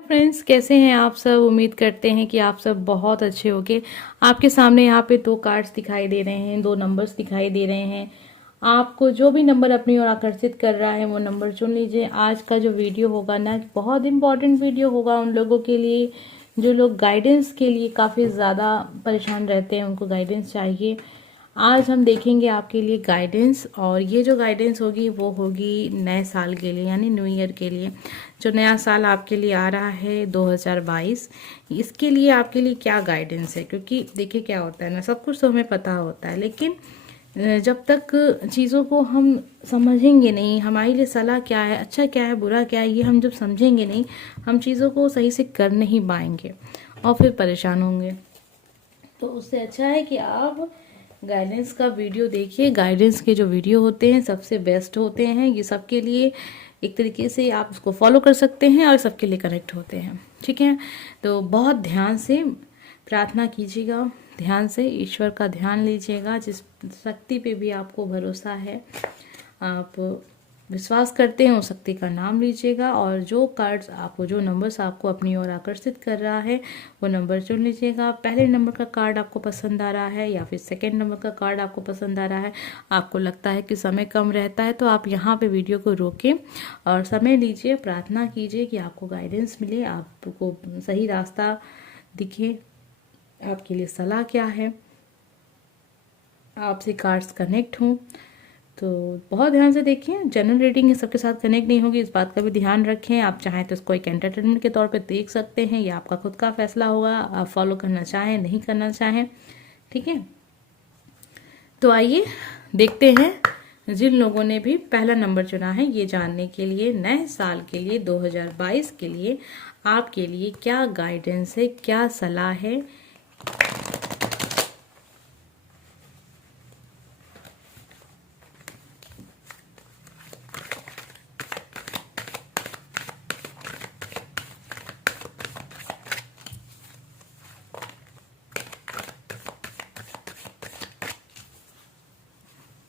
Friends, कैसे हैं आप सब। उम्मीद करते हैं कि आप सब बहुत अच्छे होंगे। आपके सामने यहाँ पे दो कार्ड्स दिखाई दे रहे हैं, दो नंबर्स दिखाई दे रहे हैं। आपको जो भी नंबर अपनी ओर आकर्षित कर रहा है वो नंबर चुन लीजिए। आज का जो वीडियो होगा ना, बहुत इंपॉर्टेंट वीडियो होगा उन लोगों के लिए जो लोग गाइडेंस के लिए काफ़ी ज़्यादा परेशान रहते हैं, उनको गाइडेंस चाहिए। आज हम देखेंगे आपके लिए गाइडेंस, और ये जो गाइडेंस होगी वो होगी नए साल के लिए, यानी न्यू ईयर के लिए। जो नया साल आपके लिए आ रहा है 2022, इसके लिए आपके लिए क्या गाइडेंस है। क्योंकि देखिए क्या होता है ना, सब कुछ तो हमें पता होता है, लेकिन जब तक चीज़ों को हम समझेंगे नहीं, हमारे लिए सलाह क्या है, अच्छा क्या है, बुरा क्या है, ये हम जब समझेंगे नहीं, हम चीज़ों को सही से कर नहीं पाएंगे और फिर परेशान होंगे। तो उससे अच्छा है कि आप गाइडेंस का वीडियो देखिए। गाइडेंस के जो वीडियो होते हैं सबसे बेस्ट होते हैं। ये सबके लिए एक तरीके से आप उसको फॉलो कर सकते हैं और सबके लिए कनेक्ट होते हैं। ठीक है, तो बहुत ध्यान से प्रार्थना कीजिएगा, ध्यान से ईश्वर का ध्यान लीजिएगा। जिस शक्ति पे भी आपको भरोसा है, आप विश्वास करते हैं, उस शक्ति का नाम लीजिएगा। और जो कार्ड्स आपको, जो नंबर्स आपको अपनी ओर आकर्षित कर रहा है वो नंबर चुन लीजिएगा। पहले नंबर का कार्ड आपको पसंद आ रहा है या फिर सेकंड नंबर का कार्ड आपको पसंद आ रहा है, आपको लगता है कि समय कम रहता है, तो आप यहाँ पे वीडियो को रोकें और समय लीजिए, प्रार्थना कीजिए कि आपको गाइडेंस मिले, आपको सही रास्ता दिखे, आपके लिए सलाह क्या है, आपसे कार्ड्स कनेक्ट हों। तो बहुत ध्यान से देखिए। जनरल रीडिंग है, सबके साथ कनेक्ट नहीं होगी, इस बात का भी ध्यान रखें। आप चाहें तो इसको एक एंटरटेनमेंट के तौर पे देख सकते हैं, ये आपका खुद का फैसला होगा, आप फॉलो करना चाहें नहीं करना चाहें। ठीक है, तो आइए देखते हैं जिन लोगों ने भी पहला नंबर चुना है, ये जानने के लिए नए साल के लिए 2022 के लिए आपके लिए क्या गाइडेंस है, क्या सलाह है।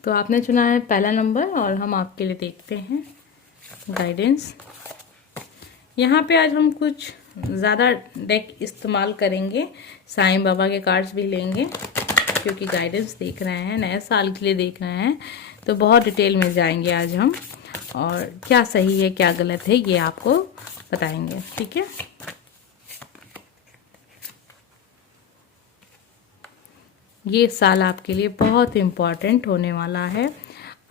तो आपने चुना है पहला नंबर और हम आपके लिए देखते हैं गाइडेंस। यहाँ पे आज हम कुछ ज़्यादा डेक इस्तेमाल करेंगे, साईं बाबा के कार्ड्स भी लेंगे, क्योंकि गाइडेंस देख रहे हैं, नए साल के लिए देख रहे हैं, तो बहुत डिटेल में जाएंगे आज हम, और क्या सही है क्या गलत है ये आपको बताएंगे। ठीक है, ये साल आपके लिए बहुत इम्पॉर्टेंट होने वाला है।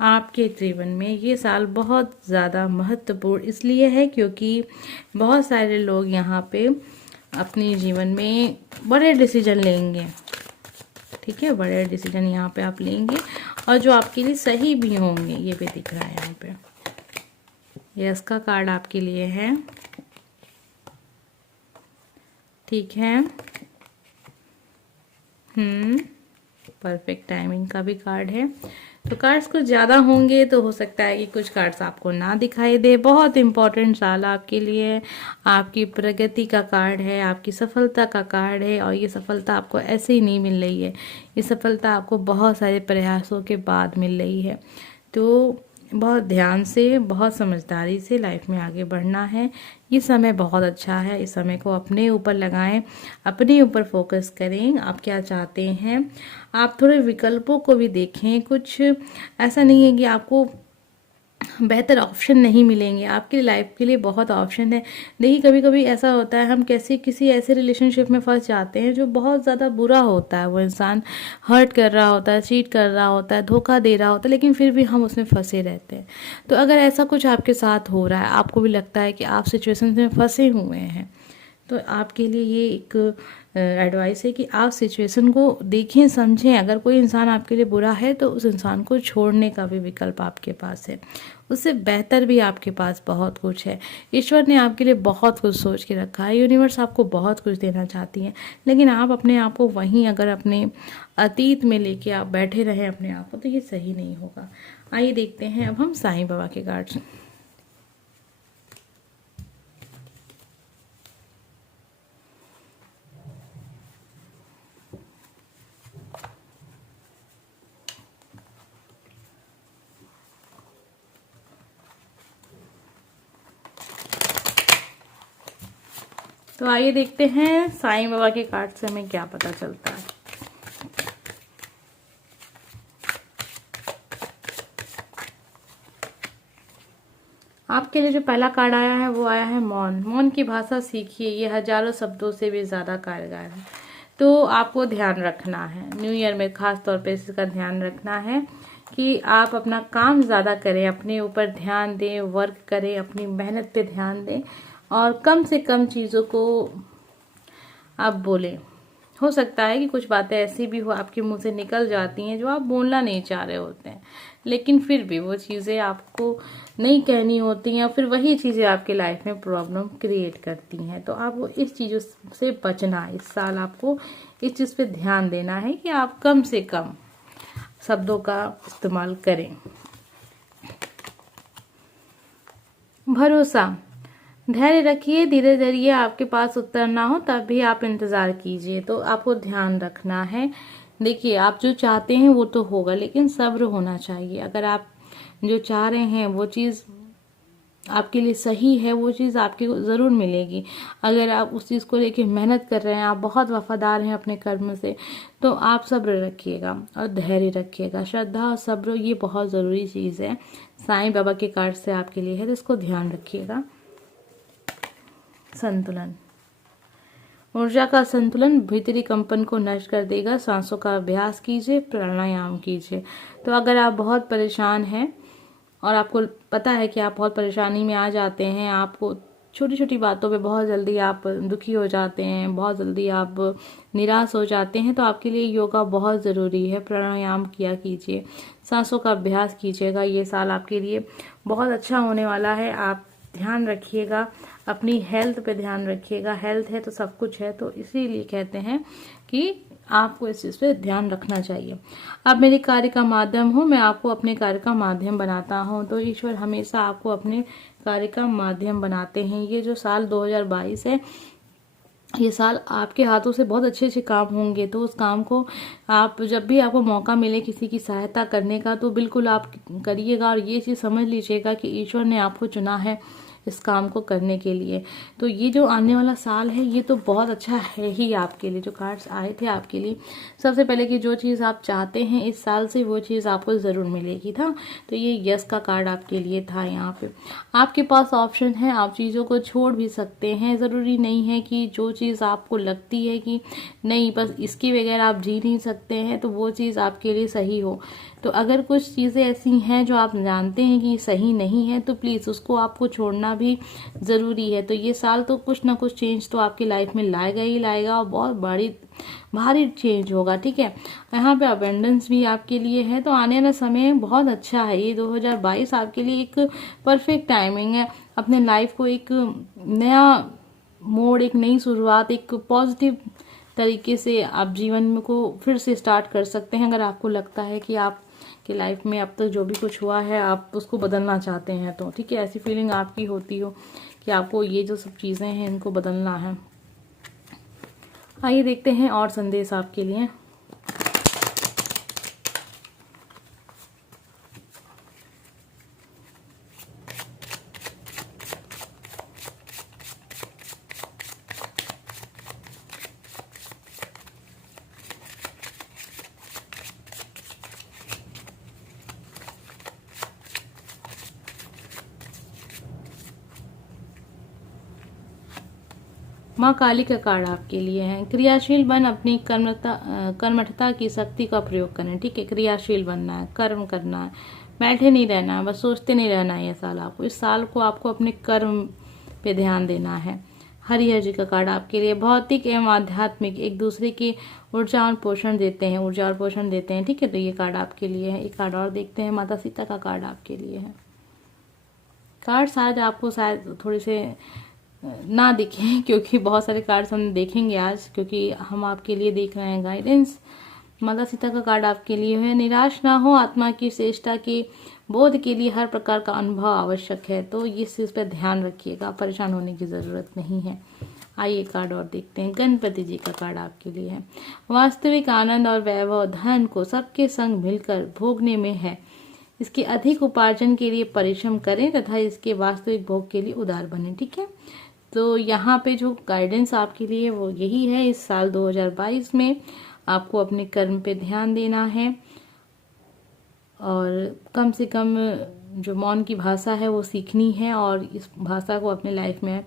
आपके जीवन में ये साल बहुत ज़्यादा महत्वपूर्ण इसलिए है क्योंकि बहुत सारे लोग यहाँ पे अपने जीवन में बड़े डिसीजन लेंगे। ठीक है, बड़े डिसीजन यहाँ पे आप लेंगे और जो आपके लिए सही भी होंगे, ये भी दिख रहा है यहाँ पे। यस का कार्ड आपके लिए है। ठीक है, परफेक्ट टाइमिंग का भी कार्ड है। तो कार्ड्स कुछ ज़्यादा होंगे तो हो सकता है कि कुछ कार्ड्स आपको ना दिखाई दे। बहुत इंपॉर्टेंट साल आपके लिए है, आपकी प्रगति का कार्ड है, आपकी सफलता का कार्ड है। और ये सफलता आपको ऐसे ही नहीं मिल रही है, ये सफलता आपको बहुत सारे प्रयासों के बाद मिल रही है। तो बहुत ध्यान से, बहुत समझदारी से लाइफ में आगे बढ़ना है। ये समय बहुत अच्छा है, इस समय को अपने ऊपर लगाएं, अपने ऊपर फोकस करें। आप क्या चाहते हैं, आप थोड़े विकल्पों को भी देखें। कुछ ऐसा नहीं है कि आपको बेहतर ऑप्शन नहीं मिलेंगे, आपकी लाइफ के लिए बहुत ऑप्शन है। देखिए कभी कभी ऐसा होता है, हम कैसे किसी ऐसे रिलेशनशिप में फंस जाते हैं जो बहुत ज़्यादा बुरा होता है, वो इंसान हर्ट कर रहा होता है, चीट कर रहा होता है, धोखा दे रहा होता है, लेकिन फिर भी हम उसमें फंसे रहते हैं। तो अगर ऐसा कुछ आपके साथ हो रहा है, आपको भी लगता है कि आप सिचुएशन में फंसे हुए हैं, तो आपके लिए ये एक एडवाइस है कि आप सिचुएशन को देखें, समझें। अगर कोई इंसान आपके लिए बुरा है तो उस इंसान को छोड़ने का भी विकल्प आपके पास है, उससे बेहतर भी आपके पास बहुत कुछ है। ईश्वर ने आपके लिए बहुत कुछ सोच के रखा है, यूनिवर्स आपको बहुत कुछ देना चाहती है, लेकिन आप अपने आप को वहीं अगर अपने अतीत में लेके आप बैठे रहें अपने आप को, तो ये सही नहीं होगा। आइए देखते हैं अब हम साईं बाबा के कार्ड्स। तो आइए देखते हैं साईं बाबा के कार्ड से हमें क्या पता चलता है। आपके लिए जो पहला कार्ड आया है वो आया है मौन। मौन की भाषा सीखिए, ये हजारों शब्दों से भी ज़्यादा कारगर है। तो आपको ध्यान रखना है न्यू ईयर में, खास तौर पे इसका ध्यान रखना है कि आप अपना काम ज़्यादा करें, अपने ऊपर ध्यान दें, वर्क करें, अपनी मेहनत पे ध्यान दें और कम से कम चीज़ों को आप बोलें। हो सकता है कि कुछ बातें ऐसी भी हो आपके मुंह से निकल जाती हैं जो आप बोलना नहीं चाह रहे होते हैं, लेकिन फिर भी वो चीज़ें आपको नहीं कहनी होती हैं, फिर वही चीज़ें आपके लाइफ में प्रॉब्लम क्रिएट करती हैं। तो आपको इस चीज़ों से बचना है। इस साल आपको इस चीज़ पे ध्यान देना है कि आप कम से कम शब्दों का इस्तेमाल करें। भरोसा, धैर्य रखिए, धीरे धीरे आपके पास उत्तर ना हो तब भी आप इंतज़ार कीजिए। तो आपको ध्यान रखना है। देखिए, आप जो चाहते हैं वो तो होगा, लेकिन सब्र होना चाहिए। अगर आप जो चाह रहे हैं वो चीज़ आपके लिए सही है, वो चीज़ आपको ज़रूर मिलेगी। अगर आप उस चीज़ को लेके मेहनत कर रहे हैं, आप बहुत वफादार हैं अपने कर्म से, तो आप सब्र रखिएगा और धैर्य रखिएगा। श्रद्धा और सब्र ये बहुत ज़रूरी चीज़ है, साईं बाबा के कार्ड से आपके लिए है, तो इसको ध्यान रखिएगा। संतुलन, ऊर्जा का संतुलन भीतरी कंपन को नष्ट कर देगा। सांसों का अभ्यास कीजिए, प्राणायाम कीजिए। तो अगर आप बहुत परेशान हैं और आपको पता है कि आप बहुत परेशानी में आ जाते हैं, आपको छोटी छोटी बातों पे बहुत जल्दी आप दुखी हो जाते हैं, बहुत जल्दी आप निराश हो जाते हैं, तो आपके लिए योगा बहुत ज़रूरी है। प्राणायाम किया कीजिए, सांसों का अभ्यास कीजिएगा। ये साल आपके लिए बहुत अच्छा होने वाला है। आप ध्यान रखिएगा, अपनी हेल्थ पे ध्यान रखिएगा। हेल्थ है तो सब कुछ है, तो इसीलिए कहते हैं कि आपको इस चीज़ पे ध्यान रखना चाहिए। आप मेरे कार्य का माध्यम हो, मैं आपको अपने कार्य का माध्यम बनाता हूँ। तो ईश्वर हमेशा आपको अपने कार्य का माध्यम बनाते हैं। ये जो साल 2022 है, ये साल आपके हाथों से बहुत अच्छे अच्छे काम होंगे। तो उस काम को आप जब भी आपको मौका मिले किसी की सहायता करने का, तो बिल्कुल आप करिएगा और ये चीज़ समझ लीजिएगा कि ईश्वर ने आपको चुना है इस काम को करने के लिए। तो ये जो आने वाला साल है ये तो बहुत अच्छा है ही आपके लिए। जो कार्ड्स आए थे आपके लिए, सबसे पहले कि जो चीज़ आप चाहते हैं इस साल से वो चीज़ आपको ज़रूर मिलेगी था। तो ये यस का कार्ड आपके लिए था। यहाँ पे आपके पास ऑप्शन है, आप चीज़ों को छोड़ भी सकते हैं। ज़रूरी नहीं है कि जो चीज़ आपको लगती है कि नहीं बस इसके बगैर आप जी नहीं सकते हैं, तो वो चीज़ आपके लिए सही हो। तो अगर कुछ चीज़ें ऐसी हैं जो आप जानते हैं कि सही नहीं है, तो प्लीज़ उसको आपको छोड़ना भी ज़रूरी है। तो ये साल तो कुछ ना कुछ चेंज तो आपकी लाइफ में लाएगा ही लाएगा और बहुत भारी चेंज होगा। ठीक है, यहाँ पे अबेंडेंस भी आपके लिए है। तो आने वाला समय बहुत अच्छा है। ये 2022 आपके लिए एक परफेक्ट टाइमिंग है। अपने लाइफ को एक नया मोड़, एक नई शुरुआत, एक पॉजिटिव तरीके से आप जीवन को फिर से स्टार्ट कर सकते हैं। अगर आपको लगता है कि आप कि लाइफ में अब तक जो भी कुछ हुआ है आप उसको बदलना चाहते हैं, तो ठीक है, ऐसी फीलिंग आपकी होती हो कि आपको ये जो सब चीज़ें हैं इनको बदलना है। आइए देखते हैं और संदेश आपके लिए। माँ काली का कार्ड आपके लिए है। क्रियाशील बन, अपनी कर्मठता की शक्ति का प्रयोग करें। ठीक है, क्रियाशील बनना है, कर्म करना है, बैठे नहीं रहना है, बस सोचते नहीं रहना है। ये साल आपको, इस साल को आपको अपने कर्म पे ध्यान देना है। हरिहर जी का कार्ड आपके लिए, भौतिक एवं आध्यात्मिक एक दूसरे की ऊर्जा और पोषण देते हैं, ऊर्जा और पोषण देते हैं। ठीक है, तो ये कार्ड आपके लिए है। एक कार्ड और देखते हैं, माता सीता का कार्ड आपके लिए है। कार्ड शायद आपको शायद थोड़े से ना दिखें, क्योंकि बहुत सारे कार्ड्स हम देखेंगे आज, क्योंकि हम आपके लिए देख रहे हैं गाइडेंस। माता सीता का कार्ड आपके लिए है। निराश ना हो, आत्मा की श्रेष्ठता के बोध के लिए हर प्रकार का अनुभव आवश्यक है। तो इस चीज़ पर ध्यान रखिएगा, परेशान होने की ज़रूरत नहीं है। आइए कार्ड और देखते हैं। गणपति जी का कार्ड आपके लिए है। वास्तविक आनंद और वैभव धन को सबके संग मिलकर भोगने में है। इसके अधिक उपार्जन के लिए परिश्रम करें तथा इसके वास्तविक भोग के लिए उदार बने। ठीक है, तो यहाँ पे जो गाइडेंस आपके लिए वो यही है, इस साल 2022 में आपको अपने कर्म पे ध्यान देना है और कम से कम जो मौन की भाषा है वो सीखनी है और इस भाषा को अपने लाइफ में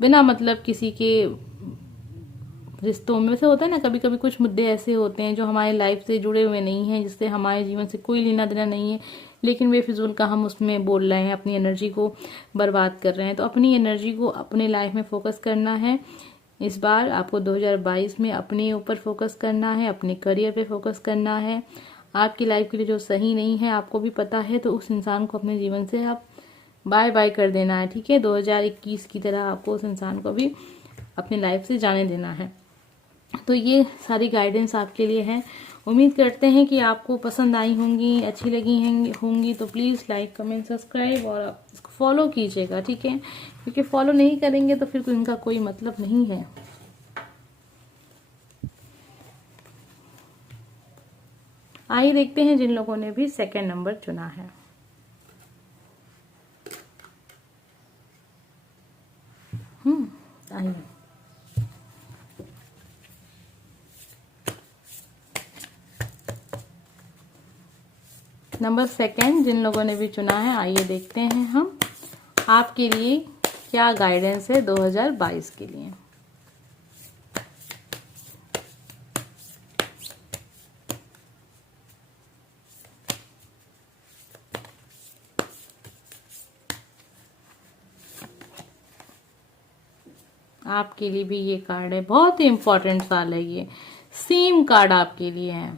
बिना मतलब किसी के रिश्तों में से होता है ना, कभी कभी कुछ मुद्दे ऐसे होते हैं जो हमारे लाइफ से जुड़े हुए नहीं हैं, जिससे हमारे जीवन से कोई लेना देना नहीं है, लेकिन बेफिजूल का हम उसमें बोल रहे हैं, अपनी एनर्जी को बर्बाद कर रहे हैं। तो अपनी एनर्जी को अपने लाइफ में फोकस करना है। इस बार आपको 2022 में अपने ऊपर फोकस करना है, अपने करियर पे फोकस करना है। आपकी लाइफ के लिए जो सही नहीं है आपको भी पता है, तो उस इंसान को अपने जीवन से आप बाय बाय कर देना है, ठीक है। 2021 की तरह आपको उस इंसान को भी अपनी लाइफ से जाने देना है। तो ये सारी गाइडेंस आपके लिए है। उम्मीद करते हैं कि आपको पसंद आई होंगी, अच्छी लगी होंगी। तो प्लीज़ लाइक कमेंट सब्सक्राइब और इसको फॉलो कीजिएगा, ठीक है, क्योंकि फॉलो नहीं करेंगे तो फिर इनका कोई मतलब नहीं है। आइए देखते हैं जिन लोगों ने भी सेकंड नंबर चुना है। आइए नंबर सेकंड जिन लोगों ने भी चुना है, आइए देखते हैं हम आपके लिए क्या गाइडेंस है 2022 के लिए। आपके लिए भी ये कार्ड है, बहुत ही इंपॉर्टेंट साल है ये। सेम कार्ड आपके लिए है,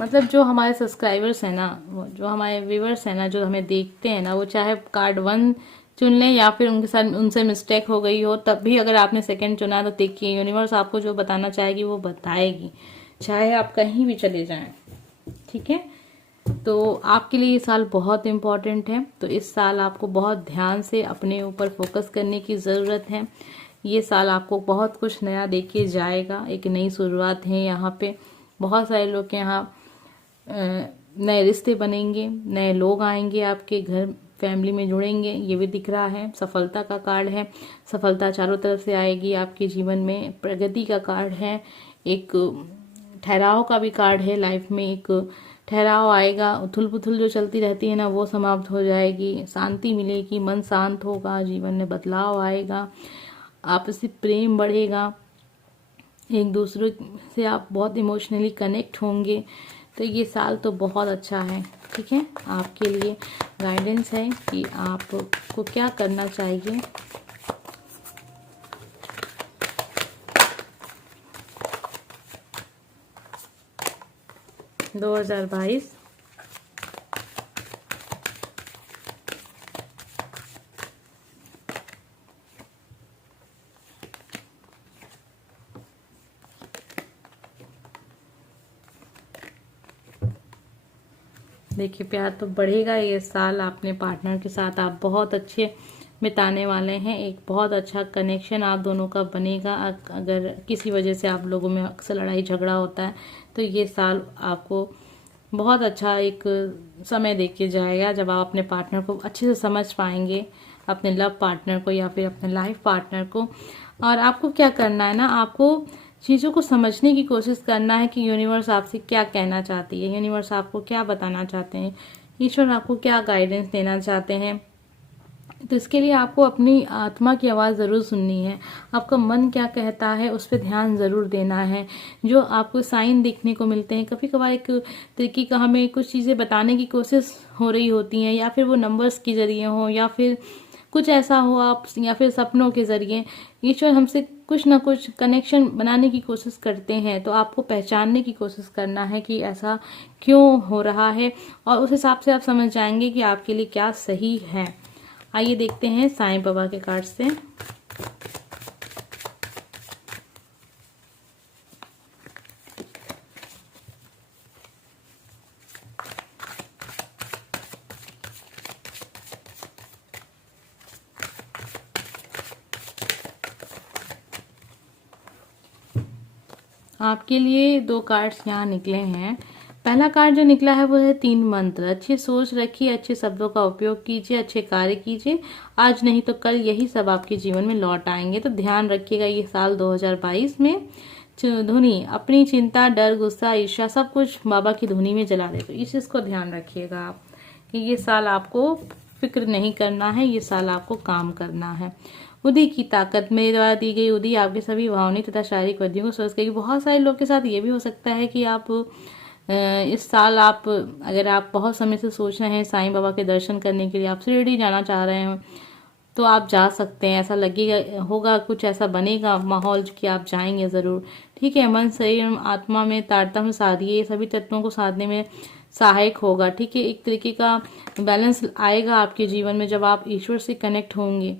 मतलब जो हमारे सब्सक्राइबर्स हैं ना, जो हमारे व्यूवर्स हैं ना, जो हमें देखते हैं ना, वो चाहे कार्ड 1 चुन लें या फिर उनके साथ उनसे मिस्टेक हो गई हो, तब भी अगर आपने सेकंड चुना तो देखिए यूनिवर्स आपको जो बताना चाहेगी वो बताएगी, चाहे आप कहीं भी चले जाएं, ठीक है। तो आपके लिए ये साल बहुत इम्पोर्टेंट है। तो इस साल आपको बहुत ध्यान से अपने ऊपर फोकस करने की ज़रूरत है। ये साल आपको बहुत कुछ नया देके जाएगा, एक नई शुरुआत है यहाँ पे। बहुत सारे लोग के यहाँ नए रिश्ते बनेंगे, नए लोग आएंगे आपके घर, फैमिली में जुड़ेंगे, ये भी दिख रहा है। सफलता का कार्ड है, सफलता चारों तरफ से आएगी आपके जीवन में। प्रगति का कार्ड है, एक ठहराव का भी कार्ड है, लाइफ में एक ठहराव आएगा। उथल पुथल जो चलती रहती है ना वो समाप्त हो जाएगी, शांति मिलेगी, मन शांत होगा, जीवन में बदलाव आएगा, आपसी प्रेम बढ़ेगा, एक दूसरे से आप बहुत इमोशनली कनेक्ट होंगे। तो ये साल तो बहुत अच्छा है, ठीक है। आपके लिए गाइडेंस है कि आपको क्या करना चाहिए। दो 2022 देखिए, प्यार तो बढ़ेगा ये साल। अपने पार्टनर के साथ आप बहुत अच्छे बिताने वाले हैं, एक बहुत अच्छा कनेक्शन आप दोनों का बनेगा। अगर किसी वजह से आप लोगों में अक्सर लड़ाई झगड़ा होता है तो ये साल आपको बहुत अच्छा एक समय दे के जाएगा, जब आप अपने पार्टनर को अच्छे से समझ पाएंगे, अपने लव पार्टनर को या फिर अपने लाइफ पार्टनर को। और आपको क्या करना है ना, आपको चीज़ों को समझने की कोशिश करना है कि यूनिवर्स आपसे क्या कहना चाहती है, यूनिवर्स आपको क्या बताना चाहते हैं, ईश्वर आपको क्या गाइडेंस देना चाहते हैं। तो इसके लिए आपको अपनी आत्मा की आवाज़ ज़रूर सुननी है, आपका मन क्या कहता है उस पर ध्यान ज़रूर देना है। जो आपको साइन देखने को मिलते हैं, कभी कभार एक तरीके का हमें कुछ चीज़ें बताने की कोशिश हो रही होती हैं, या फिर वो नंबर्स के जरिए हो, या फिर कुछ ऐसा हो आप, या फिर सपनों के जरिए ईश्वर हमसे कुछ ना कुछ कनेक्शन बनाने की कोशिश करते हैं। तो आपको पहचानने की कोशिश करना है कि ऐसा क्यों हो रहा है, और उस हिसाब से आप समझ जाएंगे कि आपके लिए क्या सही है। आइए देखते हैं साईं बाबा के कार्ड से। आपके लिए 2 कार्ड्स यहाँ निकले हैं। पहला कार्ड जो निकला है वो है 3 मंत्र। अच्छी सोच रखिए, अच्छे शब्दों का उपयोग कीजिए, अच्छे कार्य कीजिए। आज नहीं तो कल यही सब आपके जीवन में लौट आएंगे। तो ध्यान रखिएगा ये साल 2022 में धुनी अपनी चिंता, डर, गुस्सा, ईर्ष्या सब कुछ बाबा की धुनी में जला दे। तो इस चीज को ध्यान रखिएगा आप कि ये साल आपको फिक्र नहीं करना है, ये साल आपको काम करना है। उदी की ताकत, मेरे द्वारा दी गई उदी आपके सभी भावनिक तथा शारीरिक वृद्धियों को स्वस्थ करेगी। बहुत सारे लोग के साथ ये भी हो सकता है कि आप इस साल आप अगर आप बहुत समय से सोच रहे हैं साईं बाबा के दर्शन करने के लिए, आप शिरडी जाना चाह रहे हो, तो आप जा सकते हैं। ऐसा लगेगा होगा, कुछ ऐसा बनेगा माहौल कि आप जाएंगे ज़रूर। ठीक है, मन, शरीर, आत्मा में तारतम्य साधिए, ये सभी तत्वों को साधने में सहायक होगा। ठीक है, एक तरीके का बैलेंस आएगा आपके जीवन में जब आप ईश्वर से कनेक्ट होंगे,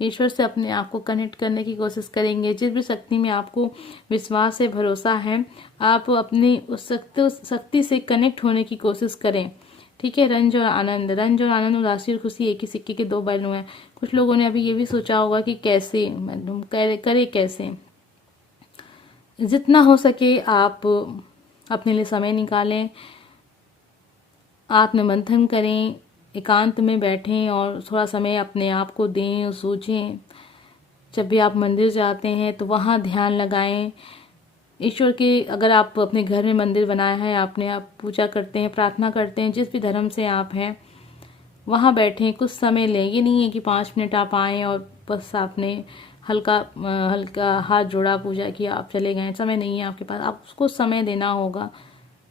ईश्वर से अपने आप को कनेक्ट करने की कोशिश करेंगे। जिस भी शक्ति में आपको विश्वास है, भरोसा है, आप अपनी उस शक्ति से कनेक्ट होने की कोशिश करें। ठीक है, रंज और आनंद, रंज और आनंद, उदासी और खुशी एक ही सिक्के के दो पहलू हैं। कुछ लोगों ने अभी ये भी सोचा होगा कि कैसे करे कैसे। जितना हो सके आप अपने लिए समय निकालें, आत्ममंथन करें, एकांत में बैठें और थोड़ा समय अपने आप को दें और सोचें। जब भी आप मंदिर जाते हैं तो वहाँ ध्यान लगाएं ईश्वर के। अगर आप अपने घर में मंदिर बनाया है, आपने आप पूजा करते हैं, प्रार्थना करते हैं, जिस भी धर्म से आप हैं, वहाँ बैठें, कुछ समय लें। ये नहीं है कि 5 मिनट आप आएँ और बस आपने हल्का हाथ जोड़ा, पूजा किया, आप चले गए। समय नहीं है आपके पास, आप उसको समय देना होगा।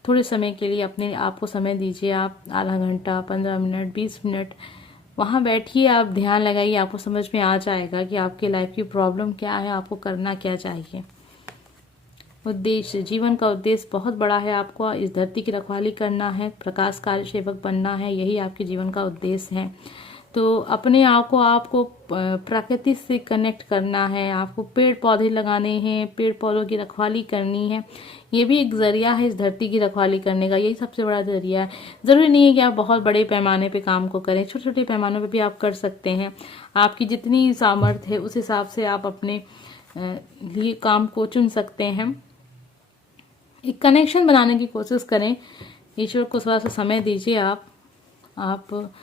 थोड़े समय के लिए अपने आप को समय दीजिए। आप आधा घंटा, 15 मिनट, 20 मिनट वहाँ बैठिए, आप ध्यान लगाइए। आपको समझ में आ जाएगा कि आपके लाइफ की प्रॉब्लम क्या है, आपको करना क्या चाहिए। उद्देश्य, जीवन का उद्देश्य बहुत बड़ा है। आपको इस धरती की रखवाली करना है, प्रकाश कार्य सेवक बनना है, यही आपके जीवन का उद्देश्य है। तो अपने आप को आपको प्रकृति से कनेक्ट करना है, आपको पेड़ पौधे लगाने हैं, पेड़ पौधों की रखवाली करनी है। ये भी एक जरिया है इस धरती की रखवाली करने का, यही सबसे बड़ा जरिया है। ज़रूरी नहीं है कि आप बहुत बड़े पैमाने पे काम को करें, छोटे छोटे पैमानों पे भी आप कर सकते हैं। आपकी जितनी सामर्थ्य है उस हिसाब से आप अपने लिए काम को चुन सकते हैं। एक कनेक्शन बनाने की कोशिश करें, ईश्वर को थोड़ा सा समय दीजिए। आप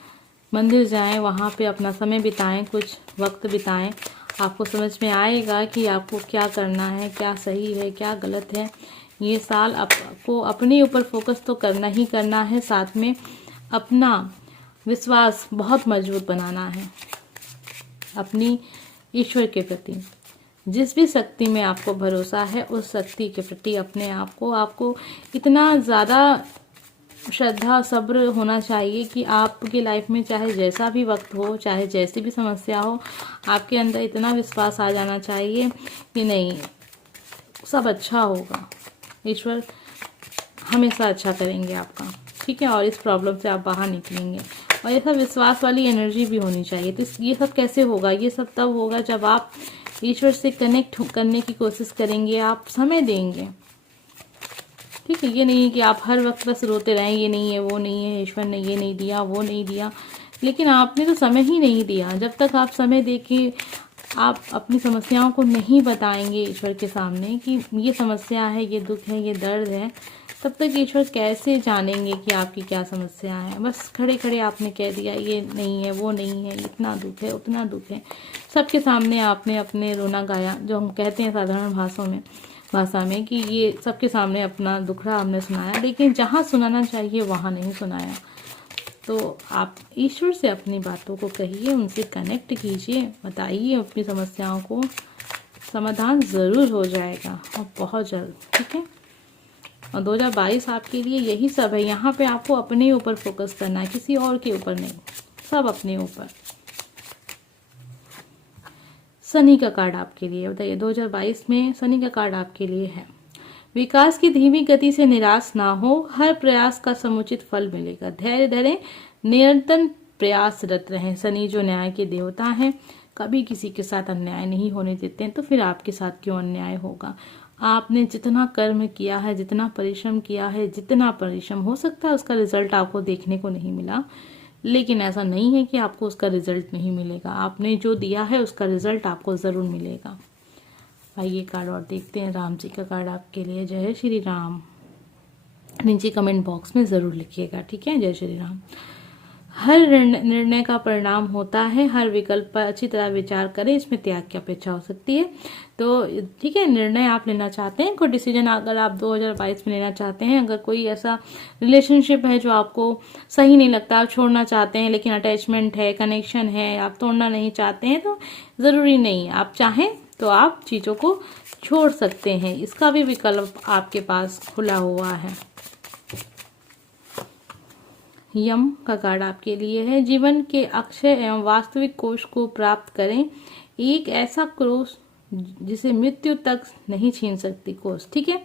मंदिर जाएं, वहाँ पे अपना समय बिताएं, कुछ वक्त बिताएं। आपको समझ में आएगा कि आपको क्या करना है, क्या सही है, क्या गलत है। ये साल आपको अपने ऊपर फोकस तो करना ही करना है, साथ में अपना विश्वास बहुत मजबूत बनाना है अपनी ईश्वर के प्रति। जिस भी शक्ति में आपको भरोसा है, उस शक्ति के प्रति अपने आप को आपको इतना ज़्यादा श्रद्धा, सब्र होना चाहिए कि आपकी लाइफ में चाहे जैसा भी वक्त हो, चाहे जैसी भी समस्या हो, आपके अंदर इतना विश्वास आ जाना चाहिए कि नहीं, सब अच्छा होगा, ईश्वर हमेशा अच्छा करेंगे आपका। ठीक है, और इस प्रॉब्लम से आप बाहर निकलेंगे। और ये सब विश्वास वाली एनर्जी भी होनी चाहिए। तो ये सब कैसे होगा? ये सब तब होगा जब आप ईश्वर से कनेक्ट करने की कोशिश करेंगे, आप समय देंगे। ठीक है, ये नहीं है कि आप हर वक्त बस रोते रहें, ये नहीं है, वो नहीं है, ईश्वर ने ये नहीं दिया, वो नहीं दिया, लेकिन आपने तो समय ही नहीं दिया। जब तक आप समय दे के आप अपनी समस्याओं को नहीं बताएंगे ईश्वर के सामने कि ये समस्या है, ये दुख है, ये दर्द है, तब तक ईश्वर कैसे जानेंगे कि आपकी क्या समस्या है। बस खड़े खड़े आपने कह दिया ये नहीं है, वो नहीं है, इतना दुख है, उतना दुख है, सबके सामने आपने अपने रोना गाया, जो हम कहते हैं साधारण भाषा में कि ये सबके सामने अपना दुखड़ा हमने सुनाया, लेकिन जहाँ सुनाना चाहिए वहाँ नहीं सुनाया। तो आप ईश्वर से अपनी बातों को कहिए, उनसे कनेक्ट कीजिए, बताइए अपनी समस्याओं को, समाधान ज़रूर हो जाएगा और बहुत जल्द। ठीक है, और 2022 आपके लिए यही सब है। यहाँ पे आपको अपने ऊपर फोकस करना है, किसी और के ऊपर नहीं, सब अपने ऊपर। शनि का कार्ड आपके लिए बताइए, 2022 में शनि का कार्ड आपके लिए है। विकास की धीमी गति से निराश ना हो, हर प्रयास का समुचित फल मिलेगा। धैर्य धरें, निरंतर प्रयासरत रहें। शनि जो न्याय के देवता हैं, कभी किसी के साथ अन्याय नहीं होने देते हैं, तो फिर आपके साथ क्यों अन्याय होगा। आपने जितना कर्म किया है, जितना परिश्रम किया है, जितना परिश्रम हो सकता है उसका रिजल्ट आपको देखने को नहीं मिला, लेकिन ऐसा नहीं है कि आपको उसका रिजल्ट नहीं मिलेगा। आपने जो दिया है उसका रिजल्ट आपको ज़रूर मिलेगा। आइए कार्ड और देखते हैं। राम जी का कार्ड आपके लिए, जय श्री राम। नीचे कमेंट बॉक्स में ज़रूर लिखिएगा। ठीक है, जय श्री राम। हर निर्णय का परिणाम होता है, हर विकल्प पर अच्छी तरह विचार करें, इसमें त्याग की अपेक्षा हो सकती है। तो ठीक है, निर्णय आप लेना चाहते हैं, कोई डिसीजन अगर आप 2022 में लेना चाहते हैं, अगर कोई ऐसा रिलेशनशिप है जो आपको सही नहीं लगता, आप छोड़ना चाहते हैं, लेकिन अटैचमेंट है, कनेक्शन है, आप तोड़ना नहीं चाहते हैं, तो ज़रूरी नहीं, आप चाहें तो आप चीज़ों को छोड़ सकते हैं, इसका भी विकल्प आपके पास खुला हुआ है। यम का कार्ड आपके लिए है। जीवन के अक्षय एवं वास्तविक कोष को प्राप्त करें, एक ऐसा कोष जिसे मृत्यु तक नहीं छीन सकती कोष। ठीक है,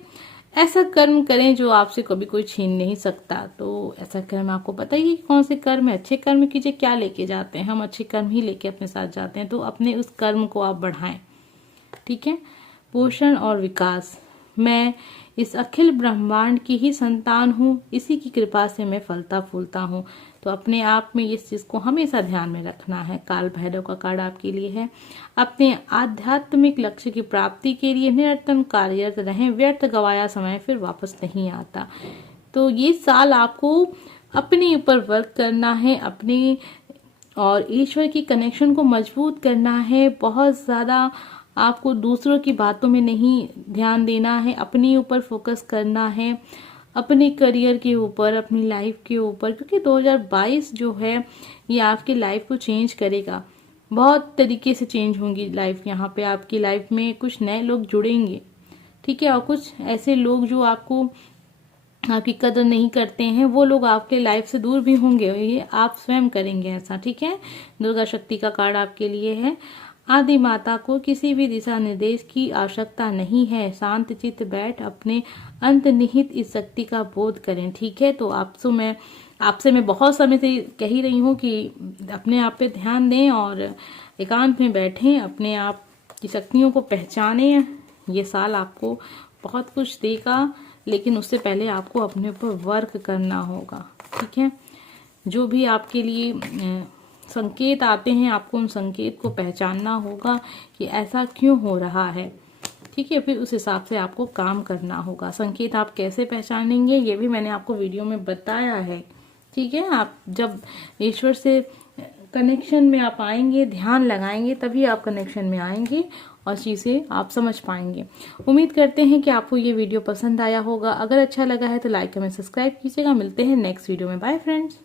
ऐसा कर्म करें जो आपसे कभी कोई छीन नहीं सकता। तो ऐसा कर्म आपको पता ही कौन से कर्म है। अच्छे कर्म कीजिए, क्या लेके जाते हैं हम, अच्छे कर्म ही लेके अपने साथ जाते हैं, तो अपने उस कर्म को आप बढ़ाएं। ठीक है, पोषण और विकास। मैं इस अखिल ब्रह्मांड की ही संतान हूँ, इसी की कृपा से मैं फलता फूलता हूँ। तो अपने आप में इस चीज को हमेशा ध्यान में रखना है। काल भैरव का कार्ड आपके लिए है। अपने आध्यात्मिक लक्ष्य की प्राप्ति के लिए निरंतर कार्यरत रहें, व्यर्थ गवाया समय फिर वापस नहीं आता। तो ये साल आपको अपने ऊपर वर्क करना है, अपने और ईश्वर की कनेक्शन को मजबूत करना है। बहुत ज़्यादा आपको दूसरों की बातों में नहीं ध्यान देना है, अपने ऊपर फोकस करना है, अपने करियर के ऊपर, अपनी लाइफ के ऊपर, क्योंकि 2022 जो है ये आपकी लाइफ को चेंज करेगा। बहुत तरीके से चेंज होंगी लाइफ। यहाँ पे आपकी लाइफ में कुछ नए लोग जुड़ेंगे। ठीक है, और कुछ ऐसे लोग जो आपको आपकी कदर नहीं करते हैं, वो लोग आपके लाइफ से दूर भी होंगे, ये आप स्वयं करेंगे ऐसा। ठीक है, दुर्गा शक्ति का कार्ड आपके लिए है। आदि माता को किसी भी दिशा निर्देश की आवश्यकता नहीं है, शांत चित्त बैठ अपने अंतर्निहित इस शक्ति का बोध करें। ठीक है, तो आपसे मैं बहुत समय से कह ही रही हूँ कि अपने आप पे ध्यान दें और एकांत में बैठें, अपने आप की शक्तियों को पहचानें। ये साल आपको बहुत कुछ देगा, लेकिन उससे पहले आपको अपने ऊपर वर्क करना होगा। ठीक है, जो भी आपके लिए संकेत आते हैं, आपको उन संकेत को पहचानना होगा कि ऐसा क्यों हो रहा है। ठीक है, फिर उस हिसाब से आपको काम करना होगा। संकेत आप कैसे पहचानेंगे ये भी मैंने आपको वीडियो में बताया है। ठीक है, आप जब ईश्वर से कनेक्शन में आप आएंगे, ध्यान लगाएंगे, तभी आप कनेक्शन में आएंगे और चीज़ें आप समझ पाएंगे। उम्मीद करते हैं कि आपको ये वीडियो पसंद आया होगा। अगर अच्छा लगा है तो लाइक कमेंट सब्सक्राइब कीजिएगा। मिलते हैं नेक्स्ट वीडियो में। Bye friends.